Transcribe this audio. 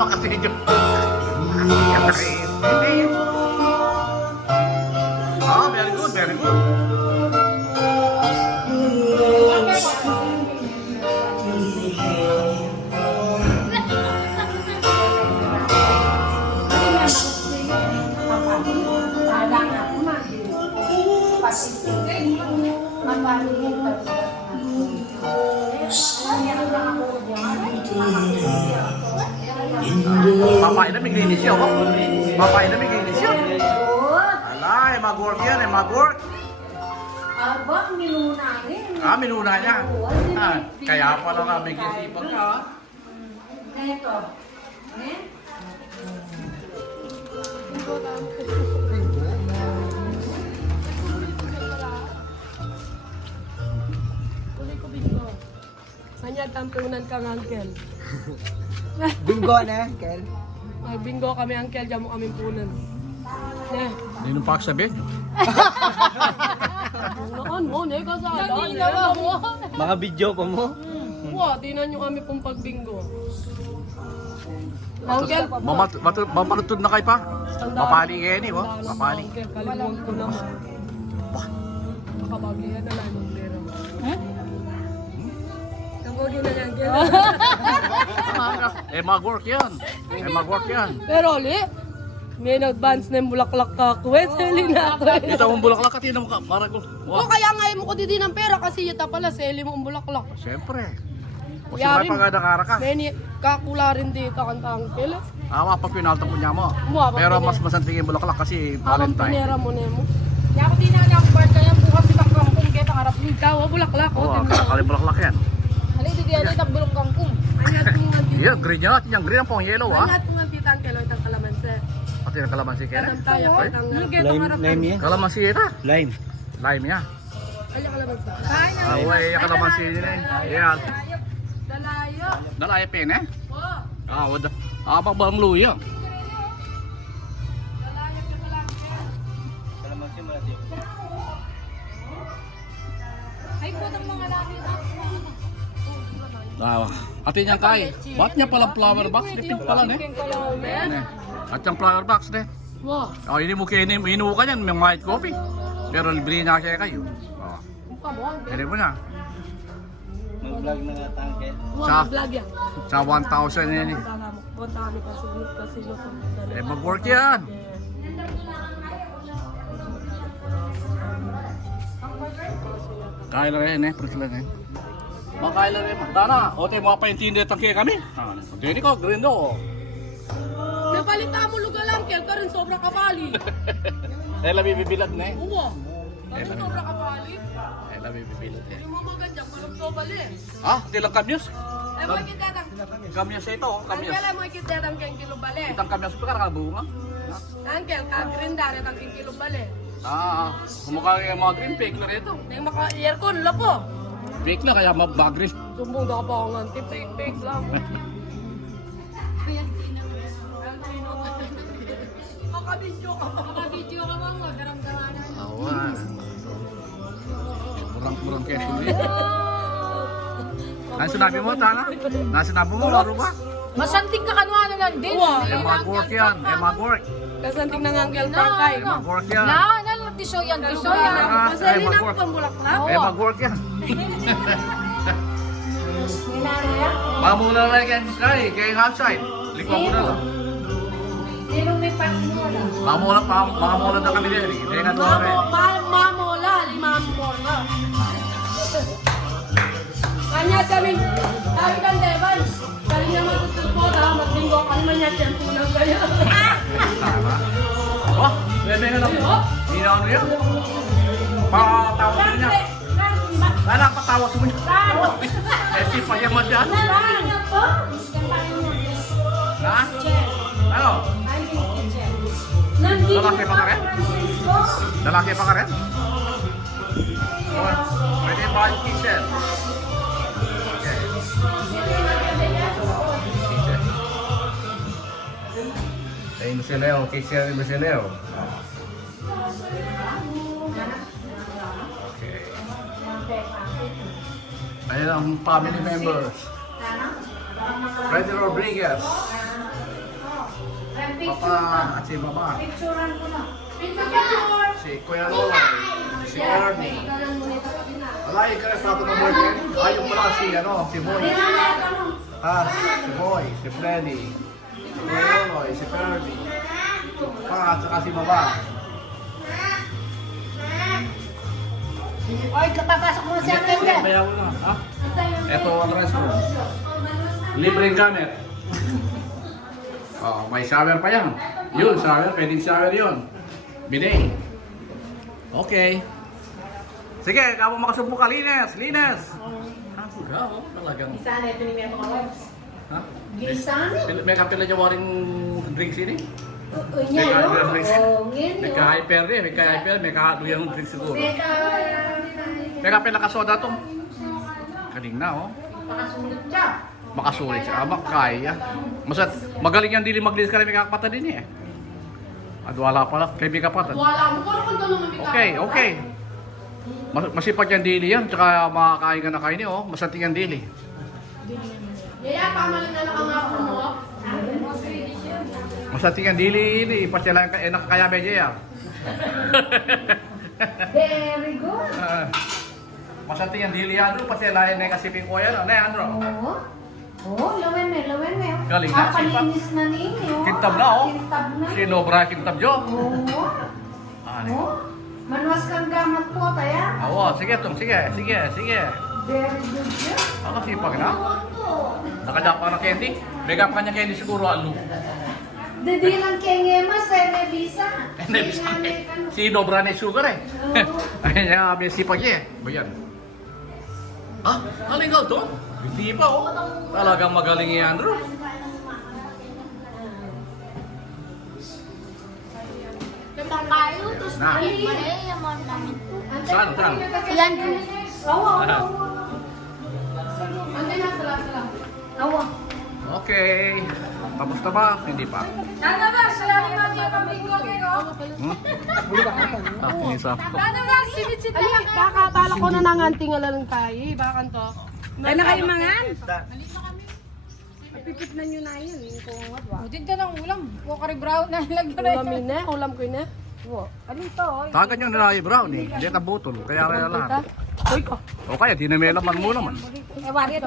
Tama kasi yun. Ah, very good, very good. Papain na may glinis yun, oh. Papain na may glinis yun. Alay, mag-work yan, mag-work. Abang, minuna rin. Ah, minuna niya. Ah, kaya pala nga may gisipag ka, ha? Ito. Eh? Tuloy ko bingo. Kanya tampunan kang uncle. Bingo na, Kel. Bingo kami uncle, diyan mo kaming punan. Ne. Hindi nung paksabi. Noon mo, ne, kasala. Mga video pa mo? Wah, tinan nyo kami pong pagbingo. Uncle, Mamalutod na kayo pa. Mapali kayo ni, oh. Mapali. Uncle, kalimutan ko naman. Makabagyan na lang yung pera mo. Kabagi na lang, uncle. Eh, mag-work yan. Eh, mag-work yan. Pero ulit, may nag-advance na yung bulaklak ka ako. Seli na ako. Dito ang bulaklak at yun ang maragol. O kaya nga mo ko di ng pera kasi yata pala seli mo ang bulaklak. Siyempre. O Yari, siya pa nga nakara ka. May kakula rin dito kanta uncle. Awa pa pinalta po niya mo. Mua, Pero papinera. mas masantingin bulaklak kasi Akong Valentine. pinera mo na mo. Kaya ako din na ang birthday yan bukas si Kangkong kaya pangarap ni. Ikaw, bulaklak. Oo, kakali bulaklak yan. Halay, di yan itang bulong Kangkong. Anyat mo nga dito. Yeah, green yan. Yung green ang pang yellow, ha? Anyat mo nga dito ang kilo itang kalamansi. Pati ng kalamansi kaya. Anong tayo pa itang Lime yan? Kalamansi ita. Lime. Lime ya. Ano kalamansi? Ah, uy, yung kalamansi yun eh. Yan. Dalayo. Dalaya pen eh. Oh, Ah, wala. Ah, pang luya. dalayo ka lang. Kalamansi malati. Ay, po ng mga laki na. Ah, ate niya kay. Ba't niya palang flower box? Lipid pala ne. Ne. At yung flower box ne. Wow. Oh, ini mo kayo inuwi ka niyan, may white coffee. Pero libre na siya kayo. Oh. Pwede mo na. Mag-vlog na nga tangke. Wow, Sa- vlog yan. Sa 1,000 yan eh. Punta kami kasi luto. Eh, mag-work yan. Kaya na rin eh, pres lang eh. Makaya na rin. Tara, o tayo mga paintindi at kaya kami. Hindi ko, green do. Napalita mo lugar lang, kel ka rin sobrang kapali. Eh, labi bibilad na eh. Oo. Kami sobrang kapali. Eh, labi bibilad eh. Yung mga magandang parang sobal eh. Ah, tilang kamyos. Eh, mga kitadang. Kamyos ito, oh, kamyos. Angkel, mga kitadang keng kilo bale. Itang kamyos pa ka bunga. Angkel, kagrin dare tang keng kilo bale. Ah, kumukha yung mga green fake na rito. Nang maka-aircon, lapo. Fake na kaya mabagris. Sumbong na ka pa akong anti, fake lang. Makabidyo ka pa. Video ka bang magaramdamanan. Awan. Murang-murang kayo suli. Ano sinabi mo, Tana? Nasinabi mo, laro ba? Masanting ka kanwa na lang din. Wow. Eh, mag-work yan. Eh, mag-work. Kasanting ng Angkel Prangkay. Eh, mag-work yan. Na, tiso yan, tiso yan. Ah, Masali eh, na mag-work. ako pang bulaklak. Eh, mag-work yan. Ninanaya? Mamula lang yan, Sky. Kaya outside. Likwa mo na lang. Sino may pangunan? Mamula na kami din. Hindi nga doon rin. Mamola, limamola. Kanya kami, sabi kang Devan, kali niya matutut mo, maglinggo kami man niya tempo ng kaya. Tama. Oh, bebe nga lang. Hindi na ano yan. Patawa mo niya. Wala, patawa mo niya. Eh, di pa yan masyad. Na? Ano? Lalaki pa ka rin? Lalaki pa ka rin? Oh, pwede ba yung kitchen? Okay. Kitchen. Ayun si Leo, kitchen rin si Leo. Okay. Ayun ang family members. Freddy Rodriguez. Papa at si Mama. Picturean ko na. Picture! Si Kuya Roy. Si Ernie. Picturean mo nito. Wala yung ka sa ato ng boyfriend. Yung pala si, si Boy. Si Boy, si Freddy. Si Kuya Roy, si Ferdy. At saka si Mama. Oy, kapapasok mo na si Uncle Jeff. Kaya mo na, ha? Ito ang restroom. Libreng gamit. Oh, may shower pa yan. Yun, shower. Pwedeng shower yun. Bidet. Okay. Sige, kamo makasubo ka. Linis! Linis! Ako ka, oh. Talagang. Sana ito ni Memo Kawabs. Ha? Gisana? May kapila niya waring drinks ini? Unya, no? Oh, May ka-hyper din. May ka-hyper. May ka-duyang drinks siguro. May kapila ka soda to. Kaling na, oh. Pakasulit siya. Makasulit siya. Kaya. Magaling yan dili maglinis ka na may kakapata din eh. At wala pala. Kay may kapata. Wala mo ko kung tanong mo Okay. Masipag yan dili yan. Tsaka makakain ka na kain oh. Masanting yan dili. Yaya, pamalag na lang ang ako mo. Masanting yan dili. Ipasyalan ka. Nakakaya medyo yan. Very good. Masanting yan dili yan. Pasyalan na yung kasipin ko yan. Ano yan, Andro? Oo. Oh, lawen me. Galing na, Palinis na ninyo. Kintab na oh. Kintab na. Sinobra kintab jo. Oo. Ano? Oh. Manuwas kang gamat po, kaya. Oo, sige tong. Sige. Very good yun. Ako sipag na. Nakadap pa ng candy. Bigap ka niya candy siguro alo. Didi lang kengemas, Nevisa. Sinobra na yung sugar eh. Ayun yung may sipag niya eh. Bayan. Ah, galing ka to? Hindi pa oh. Talagang magaling yan, Andrew. Na. Saan? Yan. Awa. Ande na, sala. Awa. Okay. Tapos na ba? Hindi pa. Nana ba? Salamin mo siya paminggo kayo. Isa. Nana ba? Sinit-sit Ali, baka bala ko na nanganting alalang tayo. Baka to. Ay na kayo mangan? Pipit na nyo na yun. Yung kungat ba? Udin ka ng ulam. Wakari brown na lagyan na Ulam yun eh. Ulam ko yun eh. Alin to? Tagan yung nilay brown eh. Hindi ka butol. Kaya kaya lahat. Uy ko. O kaya, dinamela man mo naman. Ewan.